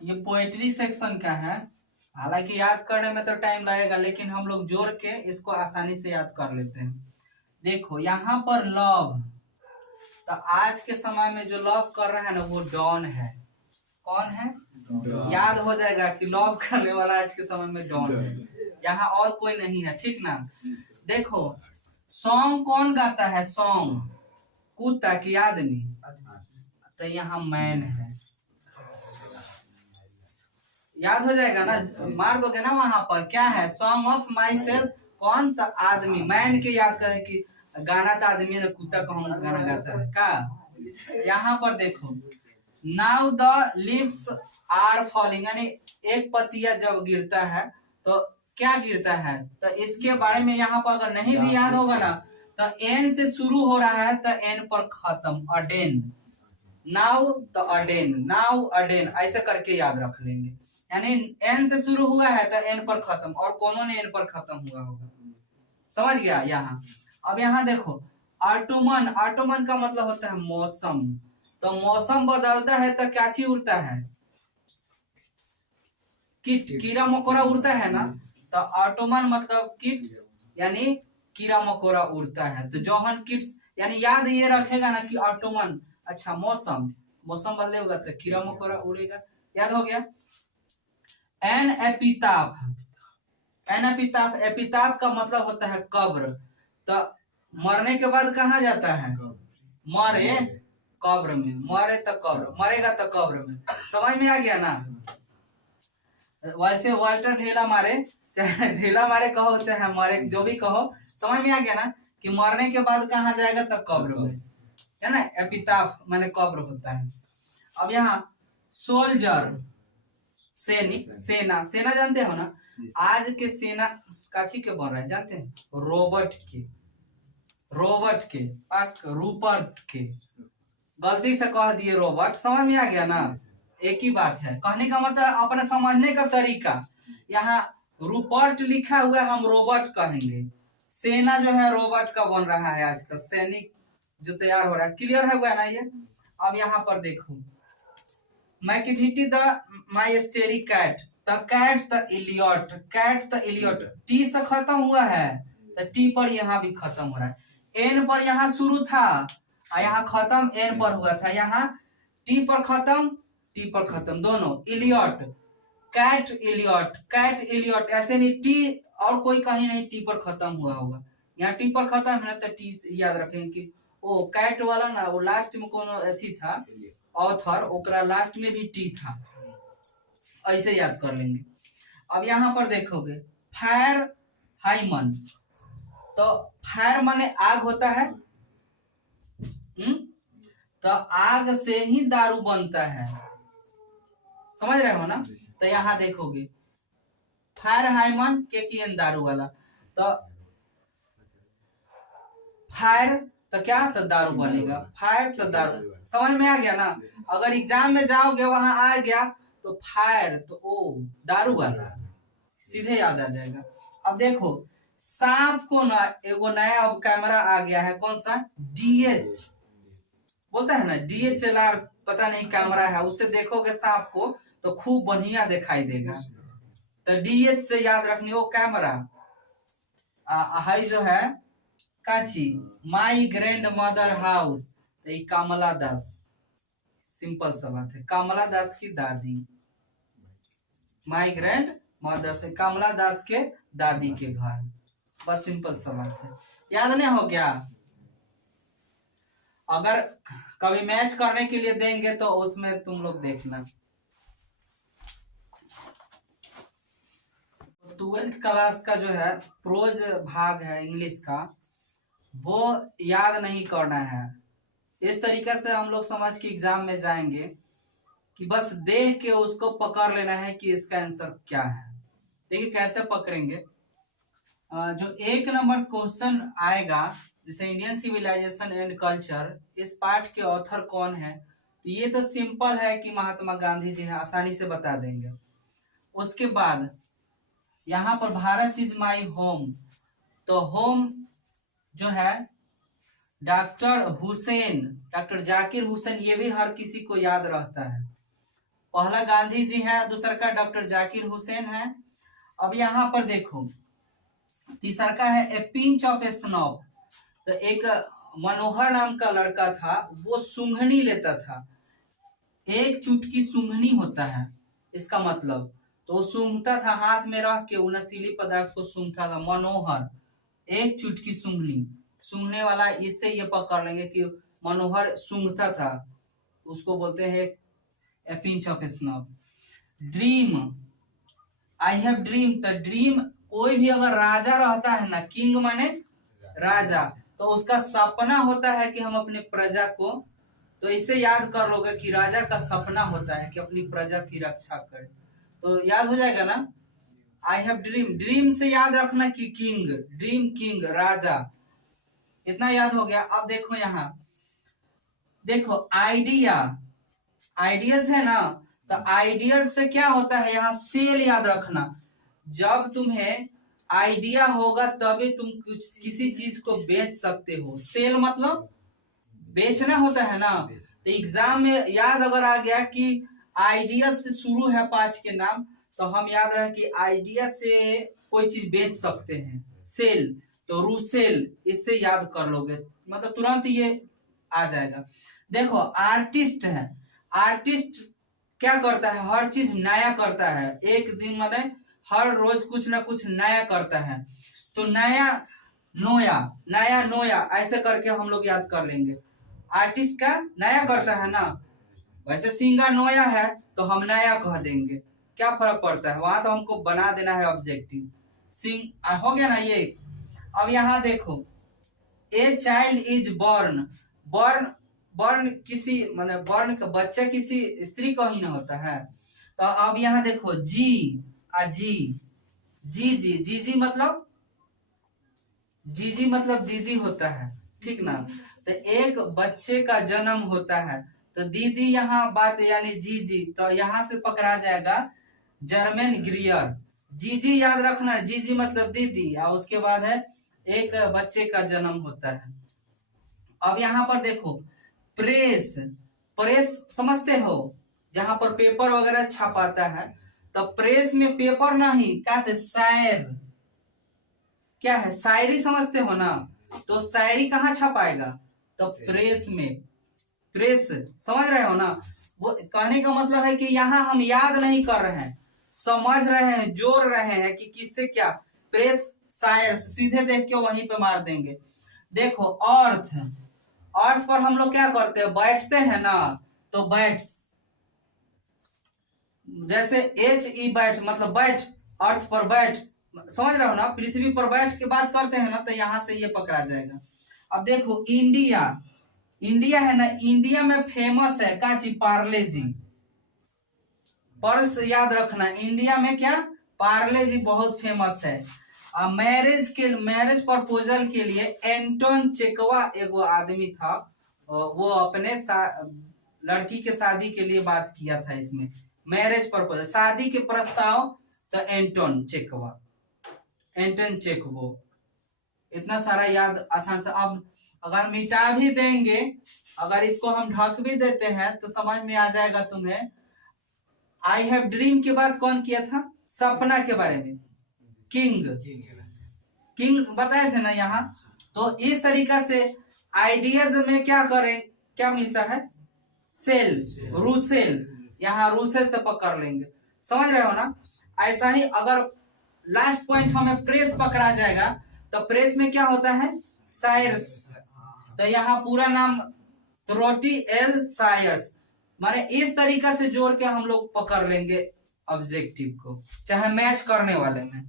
ये poetry section का है। हालांकि याद करने में तो टाइम लगेगा, लेकिन हम लोग जोड़ के इसको आसानी से याद कर लेते हैं। देखो यहाँ पर लव, तो आज के समय में जो लव कर रहा है ना वो डॉन है। कौन है? याद हो जाएगा कि लव करने वाला आज के समय में डॉन है, यहाँ और कोई नहीं है, ठीक ना। देखो सॉन्ग कौन गाता है? सॉन्ग कुत्ता की आदमी, तो यहाँ मैन है। याद हो जाएगा ना, मार दोगे ना वहां पर। क्या है? सॉन्ग ऑफ माई सेल्फ, कौन? तो आदमी। मैन के याद करें कि गाना तो आदमी है, कुत्ता कौन गाना गाता है का। यहाँ पर देखो now the leaves are falling, यानी एक पतिया जब गिरता है तो क्या गिरता है, तो इसके बारे में यहाँ पर अगर नहीं भी याद होगा ना, तो एन से शुरू हो रहा है तो एन पर खत्म, अडेन। नाउ तो अडेन, नाउ अडेन, ऐसे करके याद रख लेंगे। यानी एन से शुरू हुआ है तो एन पर खत्म, और कोनो ने एन पर खत्म हुआ होगा। समझ गया? यहाँ अब यहाँ देखो ऑटोमन, ऑटोमन का मतलब होता है मौसम। तो मौसम बदलता है तो क्या चीज उड़ता है? कीट, कीड़ा मकोड़ा उड़ता है ना। तो ऑटोमन मतलब किट्स, यानी कीड़ा मकोड़ा उड़ता है। तो जोहन किट्स, यानी याद ये रखेगा ना कि ऑटोमन, अच्छा मौसम, मौसम बदलेगा तो कीड़ा मकोड़ा उड़ेगा। याद हो गया? एन एपिताफ, एन एपिताफ, एपिताफ का मतलब होता है कब्र। तो मरने के बाद कहाँ जाता है? मरे कब्र में, मरे तो कब्र, मरेगा तो कब्र में। समझ में आ गया ना? वैसे वाल्टर ढेला मारे, चाहे ढेला मारे कहो चाहे मरे, जो भी कहो, समझ में आ गया ना कि मरने के बाद कहाँ जाएगा? तो कब्र में, है ना। एपिताफ माने कब्र होता है। अब यहाँ सोल्जर, सैनिक, सेना, सेना जानते हो ना। आज के सेना काची के बन रहा है जानते हैं? रोबोट के, रोबोट के, रूपर्ट के, गलती से कह दिए रोबोट, समझ में आ गया ना। एक ही बात है, कहने का मतलब अपने समझने का तरीका। यहाँ रूपर्ट लिखा हुआ, हम रोबोट कहेंगे। सेना जो है रोबोट का बन रहा है आजकल, सैनिक जो तैयार हो रहा है। क्लियर हो गया ना ये? अब यहाँ पर देखो my activity the mystery cat, the cat the Elliot, cat the Elliot, T से खत्म हुआ है तो टी पर यहाँ भी खत्म हो रहा है। एन पर यहाँ शुरू था और यहाँ खत्म एन पर हुआ था, यहाँ टी पर खत्म टी पर खत्म, दोनों। Eliot, cat Eliot, cat Eliot, ऐसे नहीं टी और कोई कहीं नहीं टी पर खत्म हुआ होगा, यहाँ टी पर खत्म है तो टी याद रखेंगे कि ओ कैट वाला ना, वो लास्ट में कोनो अथी था ऑथर, ओकरा लास्ट में भी टी था, ऐसे याद कर लेंगे। अब यहाँ पर देखोगे फायर हाइमन, तो फायर माने आग होता है, तो आग से ही दारू बनता है, समझ रहे हो ना। तो यहाँ देखोगे फायर हाइमन के कियन दारू वाला, तो फायर तो क्या, तो दारू बनेगा, फायर तो दारू, समझ में आ गया ना। अगर एग्जाम में जाओगे वहां आ गया तो फायर तो ओ दारू वाला, सीधे याद आ जाएगा। अब देखो सांप को ना एगो नया अब कैमरा आ गया है, कौन सा? डीएच बोलता है ना, डीएसएलआर पता नहीं कैमरा है, उससे देखोगे सांप को तो खूब बढ़िया दिखाई देगा। तो डीएच से याद रखनी, वो कैमरा हाई जो है काची, माई ग्रैंड मदर हाउस, तो कमला दास, सिंपल सा बात है, कमला दास की दादी, माई ग्रैंड मदर से कमला दास के दादी के घर, बस सिंपल सा बात है। याद नहीं हो गया? अगर कभी मैच करने के लिए देंगे तो उसमें तुम लोग देखना। 12th क्लास का जो है प्रोज भाग है इंग्लिश का, वो याद नहीं करना है। इस तरीके से हम लोग समझ के एग्जाम में जाएंगे कि बस देख के उसको पकड़ लेना है कि इसका आंसर क्या है। देखिए कैसे पकड़ेंगे। जो 1 नंबर क्वेश्चन आएगा, जैसे इंडियन सिविलाइजेशन एंड कल्चर, इस पार्ट के ऑथर कौन है, तो ये तो सिंपल है कि महात्मा गांधी जी है, आसानी से बता देंगे। उसके बाद यहाँ पर भारत इज माई होम, तो होम जो है डॉक्टर हुसैन, डॉक्टर जाकिर हुसैन, ये भी हर किसी को याद रहता है। पहला गांधी जी है, दूसरा का डॉक्टर जाकिर हुसैन है। अब यहाँ पर देखो तीसरा का है ए पिंच ऑफ स्नॉब। तो एक मनोहर नाम का लड़का था, वो सूंघनी लेता था। एक चुटकी सूंघनी होता है इसका मतलब, तो वो सूंघता था हाथ में रख के, वो नशीली पदार्थ को सूंघता था। मनोहर एक चुटकी सूंघनी, सूंघने वाला, इससे ये पकड़ लेंगे कि मनोहर सूंघता था, उसको बोलते हैं ए pinch of snob. Dream, I have dream. तो ड्रीम, कोई भी अगर राजा रहता है ना, किंग माने राजा, तो उसका सपना होता है कि हम अपने प्रजा को, तो इसे याद कर लोगे कि राजा का सपना होता है कि अपनी प्रजा की रक्षा करे, तो याद हो जाएगा ना। आई हैव ड्रीम, ड्रीम से याद रखना कि किंग, ड्रीम किंग राजा, इतना याद हो गया। अब देखो यहाँ देखो आइडिया, आइडियल्स है ना, तो आइडियल से क्या होता है, यहाँ सेल याद रखना। जब तुम्हें आइडिया होगा तभी तुम कुछ किसी चीज को बेच सकते हो। सेल मतलब बेचना होता है ना। तो एग्जाम में याद अगर आ गया कि आइडिया से शुरू है पाठ के नाम, तो हम याद रहे कि आइडिया से कोई चीज बेच सकते हैं। सेल, तो रूसेल, इससे याद कर लोगे, मतलब तुरंत ये आ जाएगा। देखो आर्टिस्ट है, आर्टिस्ट क्या करता है, हर चीज नया करता है। एक दिन माने हर रोज कुछ ना कुछ नया करता है, तो नया नोया, नया नोया, ऐसे करके हम लोग याद कर लेंगे। आर्टिस्ट का नया करता है ना, वैसे सिंगर नोया है तो हम नया कह देंगे, क्या फर्क पड़ता है, वहां तो हमको बना देना है ऑब्जेक्टिव। सिंग हो गया ना ये। अब यहाँ देखो a child is born, born, born किसी माने बॉर्न का बच्चा किसी स्त्री का ही ना होता है। तो अब यहाँ देखो जी, जी जी जी जी जी मतलब, जीजी मतलब दीदी होता है, ठीक ना। तो एक बच्चे का जन्म होता है, तो दीदी यहाँ बात यानी जीजी, तो यहाँ से पकड़ा जाएगा जर्मन ग्रियर। जीजी याद रखना, जीजी मतलब दीदी, और उसके बाद है एक बच्चे का जन्म होता है। अब यहाँ पर देखो प्रेस, प्रेस समझते हो, जहां पर पेपर वगैरह छपाता है, तो प्रेस में पेपर नहीं, क्या थे, शायर, क्या है, शायरी समझते हो ना, तो शायरी कहाँ छपाएगा, तो प्रेस में। प्रेस समझ रहे हो ना। वो कहने का मतलब है कि यहाँ हम याद नहीं कर रहे हैं, समझ रहे हैं, जोड़ रहे हैं कि किससे क्या। प्रेस, शायर, सीधे देख के वहीं पे मार देंगे। देखो अर्थ, अर्थ पर हम लोग क्या करते हैं, बैठते हैं ना, तो बैठ, जैसे एच ई बैठ मतलब बैठ, अर्थ पर बैठ, समझ रहे हो ना, पृथ्वी पर बैठ के बात करते हैं ना, तो यहां से ये पकड़ा जाएगा। अब देखो इंडिया, इंडिया है ना, इंडिया में फेमस है का चीज, पार्ले जी, पर्स याद रखना, इंडिया में क्या, पार्ले जी बहुत फेमस है। मैरिज के, मैरिज प्रपोजल के लिए एंटोन चेकवा एक आदमी था, वो अपने लड़की के शादी के लिए बात किया था इसमें, मैरिज प्रपोजल, शादी के प्रस्ताव, तो एंटोन चेकवा, एंटोन चेकवो, इतना सारा याद आसान से। अब अगर मिटा भी देंगे, अगर इसको हम ढक भी देते हैं, तो समझ में आ जाएगा तुम्हें। आई हैव ड्रीम के बाद कौन किया था, सपना के बारे में, किंग, किंग बताए थे ना यहाँ। तो इस तरीका से आइडियाज में क्या करें, क्या मिलता है, सेल, रूसेल, यहाँ रूसेल से पकड़ लेंगे, समझ रहे हो ना। ऐसा ही अगर लास्ट पॉइंट हमें प्रेस पकड़ा जाएगा, तो प्रेस में क्या होता है, शायर्स, तो यहाँ पूरा नाम त्रोटी एल शायर्स, माने इस तरीका से जोड़ के हम लोग पकड़ लेंगे ऑब्जेक्टिव को, चाहे मैच करने वाले में।